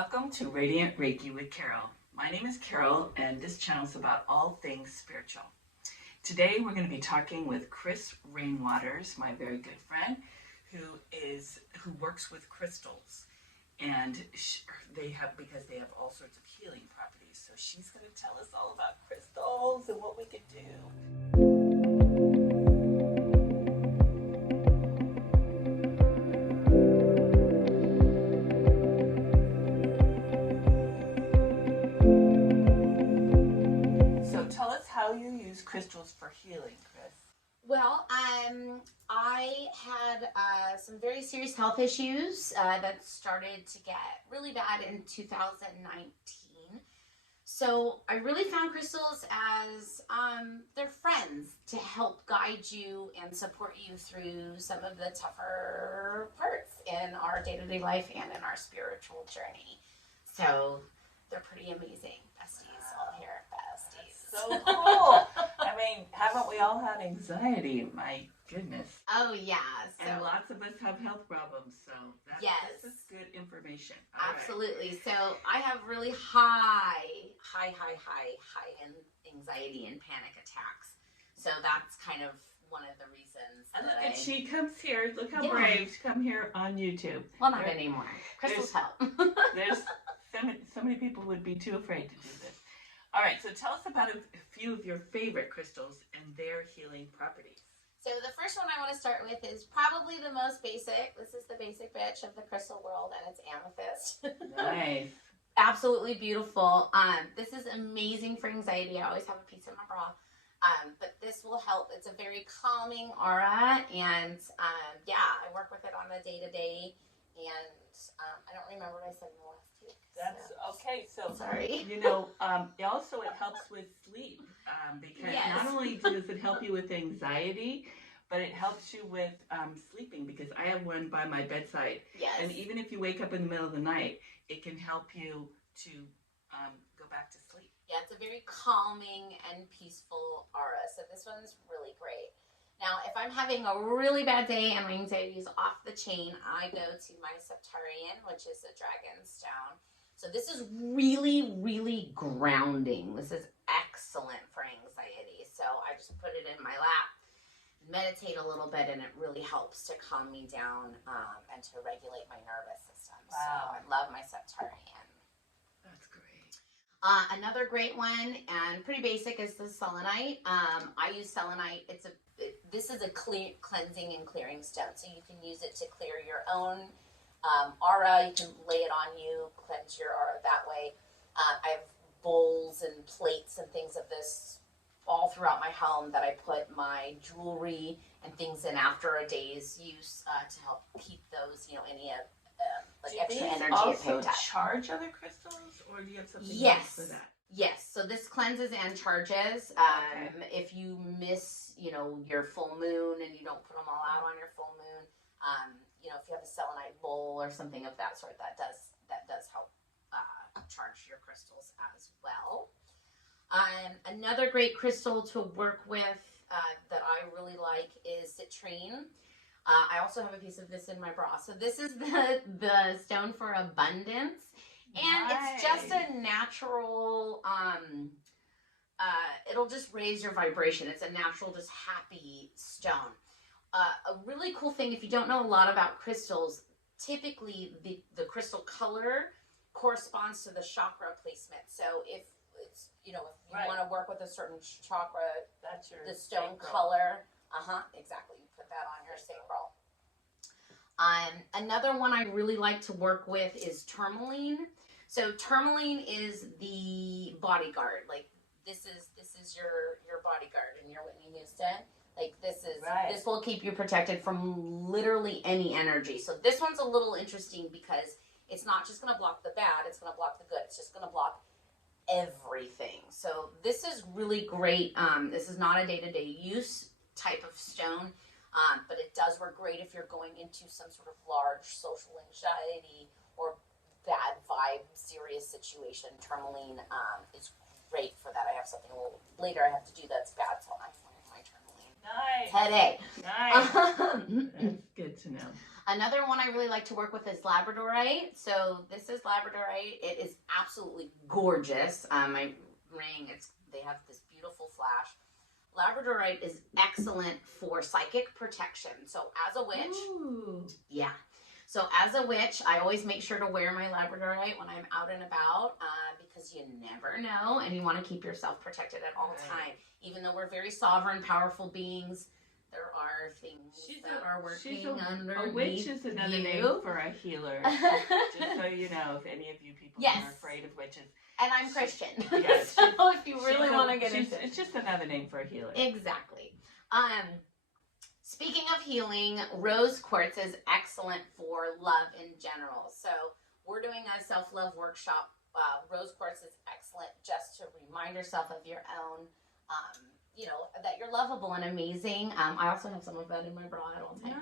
Welcome to Radiant Reiki with Carol. My name is Carol, and this channel is about all things spiritual. Today we're going to be talking with Kris Rainwaters, my very good friend, who works with crystals, and they have all sorts of healing properties. So she's going to tell us all about crystals and what we can do. How you use crystals for healing, Kris? Well, I had some very serious health issues that started to get really bad in 2019. So I really found crystals as they're friends to help guide you and support you through some of the tougher parts in our day-to-day life and in our spiritual journey. So they're pretty amazing. Besties all here. So cool. I mean, haven't we all had anxiety? My goodness. Oh, yeah. And lots of us have health problems, so this is good information. All Absolutely. Right. So I have really high anxiety and panic attacks. So that's kind of one of the reasons. And look at she comes here. Look how brave to come here on YouTube. Well, not anymore. Crystals help. There's so many people would be too afraid to do this. All right, so tell us about a few of your favorite crystals and their healing properties. So the first one I want to start with is probably the most basic. This is the basic bitch of the crystal world, and it's amethyst. Nice. Absolutely beautiful. This is amazing for anxiety. I always have a piece in my bra. But this will help. It's a very calming aura, and I work with it on a day-to-day, and I don't remember what I said in the last two. That's okay. So sorry. Also it helps with sleep because not only does it help you with anxiety, but it helps you with sleeping, because I have one by my bedside. Yes. And even if you wake up in the middle of the night, it can help you to go back to sleep. Yeah, it's a very calming and peaceful aura. So this one's really great. Now, if I'm having a really bad day and my anxiety is off the chain, I go to my Septarian, which is a dragon stone. So this is really, really grounding. This is excellent for anxiety. So I just put it in my lap, meditate a little bit, and it really helps to calm me down and to regulate my nervous system. Wow. So I love my Septarian. That's great. Another great one, and pretty basic, is the selenite. I use selenite. This is a cleansing and clearing stone, so you can use it to clear your own aura. You can lay it on you, cleanse your aura that way. I have bowls and plates and things of this all throughout my home that I put my jewelry and things in after a day's use to help keep those, any extra energy also charge other crystals, or do you have something else for that? Yes, so this cleanses and charges. If you miss, your full moon and you don't put them all out on your full moon, if you have a selenite bowl or something of that sort, that does help charge your crystals as well. Another great crystal to work with that I really like is citrine. I also have a piece of this in my bra. So this is the stone for abundance. And it's just a natural, it'll just raise your vibration. It's a natural, just happy stone. A really cool thing, if you don't know a lot about crystals, typically the crystal color corresponds to the chakra placement. So if it's, if you want to work with a certain chakra, that's the stone color. Exactly. You put that on your sacral. Another one I really like to work with is tourmaline. So tourmaline is the bodyguard. Like this is your bodyguard in your Whitney Houston. Like this will keep you protected from literally any energy. So this one's a little interesting because it's not just going to block the bad, it's going to block the good. It's just going to block everything. So this is really great. This is not a day-to-day use type of stone, but it does work great if you're going into some sort of large social anxiety or bad vibe, serious situation. Tourmaline is great for that. I have something a little later I have to do that's bad, so I'm wearing my tourmaline Nice. today. Nice. That's good to know. Another one I really like to work with is labradorite. So this is labradorite. It is absolutely gorgeous. My ring, they have this beautiful flash. Labradorite is excellent for psychic protection. So as a witch, Ooh. yeah. So as a witch, I always make sure to wear my labradorite when I'm out and about because you never know, and you want to keep yourself protected at all times. Even though we're very sovereign, powerful beings, there are things that are working underneath A witch is another you. name for a healer. Just so you know, if any of you people Yes. are afraid of witches. And I'm Christian. Yes, so if you really want to get into it. It's just another name for a healer. Exactly. Speaking of healing, rose quartz is excellent for love in general. So we're doing a self-love workshop. Rose quartz is excellent just to remind yourself of your own, that you're lovable and amazing. I also have some of that in my bra at all times.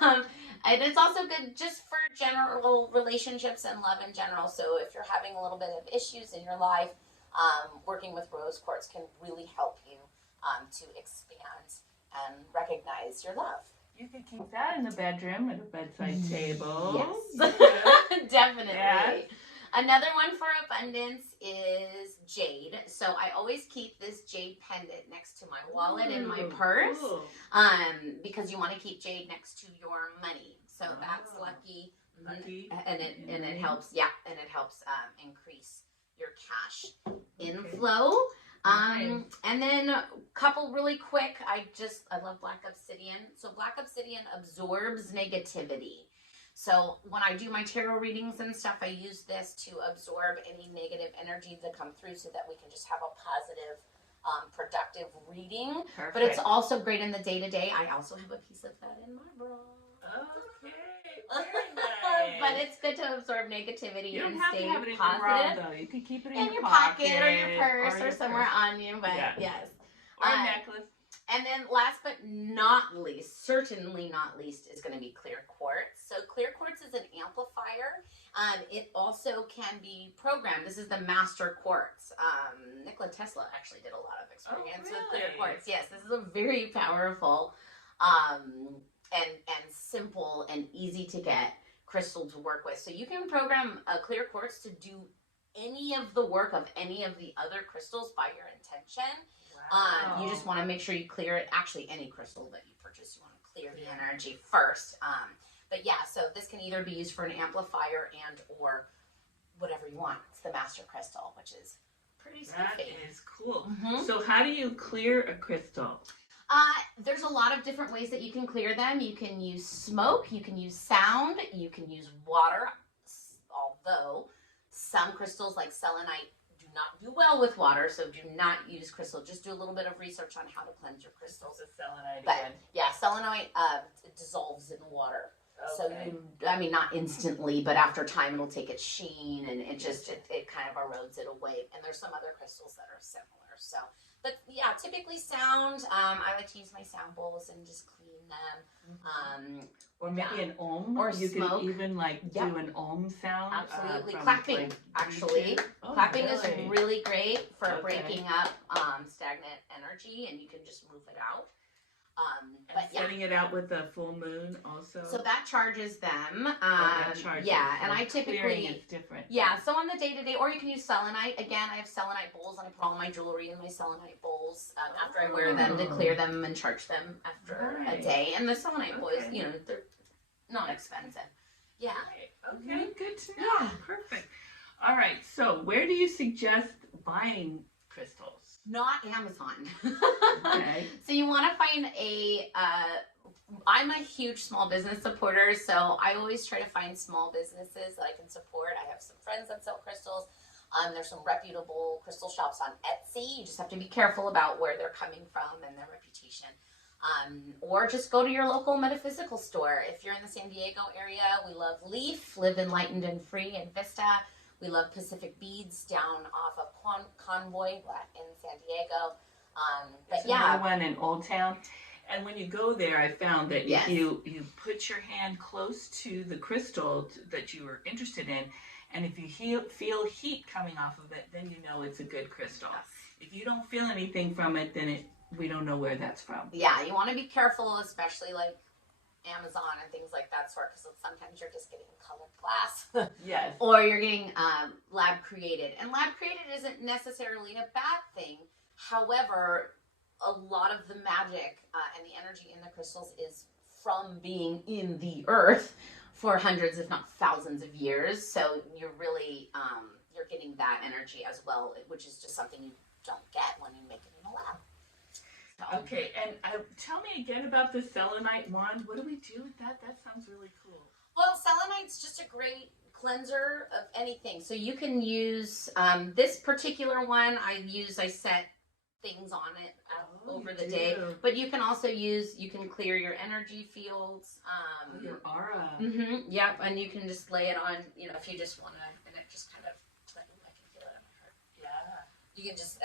Nice. And it's also good just for general relationships and love in general. So if you're having a little bit of issues in your life, working with rose quartz can really help you to expand and recognize your love. You could keep that in the bedroom at a bedside table. Yes. Definitely. Yes. Another one for abundance is jade. So I always keep this jade pendant next to my wallet and my purse because you want to keep jade next to your money. So that's lucky. And it helps, and it helps increase your cash inflow. And then a couple really quick, I love black obsidian. So black obsidian absorbs negativity. So when I do my tarot readings and stuff, I use this to absorb any negative energy that come through so that we can just have a positive, productive reading. Perfect. But it's also great in the day-to-day. I also have a piece of that in my bra. Okay. Very nice. But it's good to absorb negativity You don't and have stay to have it in positive. your bra, though. You can keep it in your pocket or your purse or or somewhere on you. But yes. Or a necklace. And then last but not least, certainly not least, is going to be clear quartz. So clear quartz is an amplifier. It also can be programmed. This is the master quartz. Nikola Tesla actually did a lot of experiments with clear quartz. Yes, this is a very powerful and simple and easy to get crystal to work with. So you can program a clear quartz to do any of the work of any of the other crystals by your intention. You just want to make sure you clear it. Actually, any crystal that you purchase, you want to clear the energy first. But yeah, so this can either be used for an amplifier and or whatever you want. It's the master crystal, which is pretty spiffy. That is cool. Mm-hmm. So how do you clear a crystal? There's a lot of different ways that you can clear them. You can use smoke, you can use sound, you can use water, although some crystals like selenite do not do well with water, so do not use crystal. Just do a little bit of research on how to cleanse your crystals. It's a selenite But again. yeah, selenite it dissolves in water. Okay. So not instantly, but after time it'll take its sheen and it kind of erodes it away. And there's some other crystals that are similar. So, but yeah, typically sound. I like to use my sound bowls and just clean them. Or maybe an ohm. Or you smoke. could even do an ohm sound. Absolutely. From, Clapping, actually. Clapping is really? really great for breaking up stagnant energy, and you can just move it out. And setting it out with the full moon also. So that charges them. That charges. Yeah, and So I typically clearing is different. Yeah, so on the day-to-day, or you can use selenite. Again, I have selenite bowls, and I put all my jewelry in my selenite bowls after I wear them to clear them and charge them after a day. And the selenite bowls, they're not expensive. Yeah. Okay, good to know. Yeah. Perfect. All right, so where do you suggest buying crystals? Not Amazon. Okay. So you want to find I'm a huge small business supporter, so I always try to find small businesses that I can support. I have some friends that sell crystals. There's some reputable crystal shops on Etsy. You just have to be careful about where they're coming from and their reputation. Or just go to your local metaphysical store. If you're in the San Diego area, we love Leaf, Live Enlightened and Free, and Vista. We love Pacific Beads down off of Convoy in San Diego. There's another one in Old Town. And when you go there, I found that if you put your hand close to the crystal that you were interested in, and if you feel heat coming off of it, then you know it's a good crystal. Yes. If you don't feel anything from it, then we don't know where that's from. Yeah, you want to be careful, especially like Amazon and things like that sort, because sometimes you're just getting colored glass. Yes. Or you're getting lab created. And lab created isn't necessarily a bad thing. However, a lot of the magic and the energy in the crystals is from being in the earth for hundreds, if not thousands of years. So you're really, you're getting that energy as well, which is just something you don't get when you make it in a lab. Okay, and tell me again about the selenite wand. What do we do with that? That sounds really cool. Well, selenite's just a great cleanser of anything. So you can use this particular one. I set things on it over the day. But you can also you can clear your energy fields. Your aura. Yep, and you can just lay it on, if you just want to, and it just kind of, I can feel it on my heart. Yeah. You can just,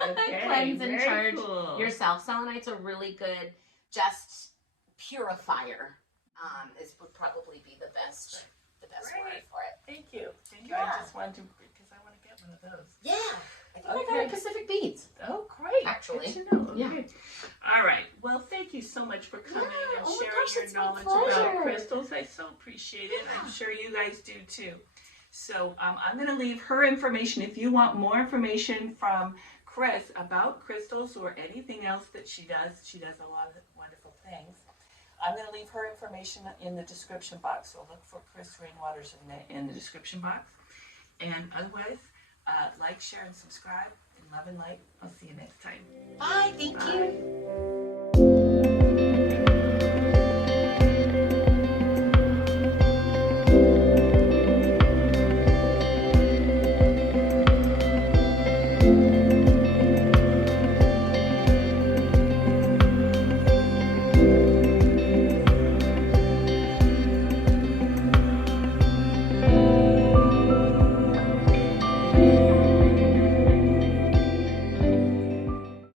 Okay, cleanse and charge cool. yourself. Selenite's a really good, just purifier. Would probably be the best word for it. Thank you. Thank you. Yeah. I just wanted to, because I want to get one of those. Yeah. I think I got a Pacific Beads. Oh, great. Actually. Good to know. Okay. Yeah. All right. Well, thank you so much for coming and Oh my sharing gosh, it's your my knowledge pleasure. about crystals. I so appreciate it. I'm sure you guys do too. So I'm going to leave her information. If you want more information from Kris about crystals or anything else that she does a lot of wonderful things. I'm going to leave her information in the description box. So look for Kris Rainwaters in the description box. And otherwise, like, share, and subscribe. In love and light. I'll see you next time. Bye. Thank Bye. you.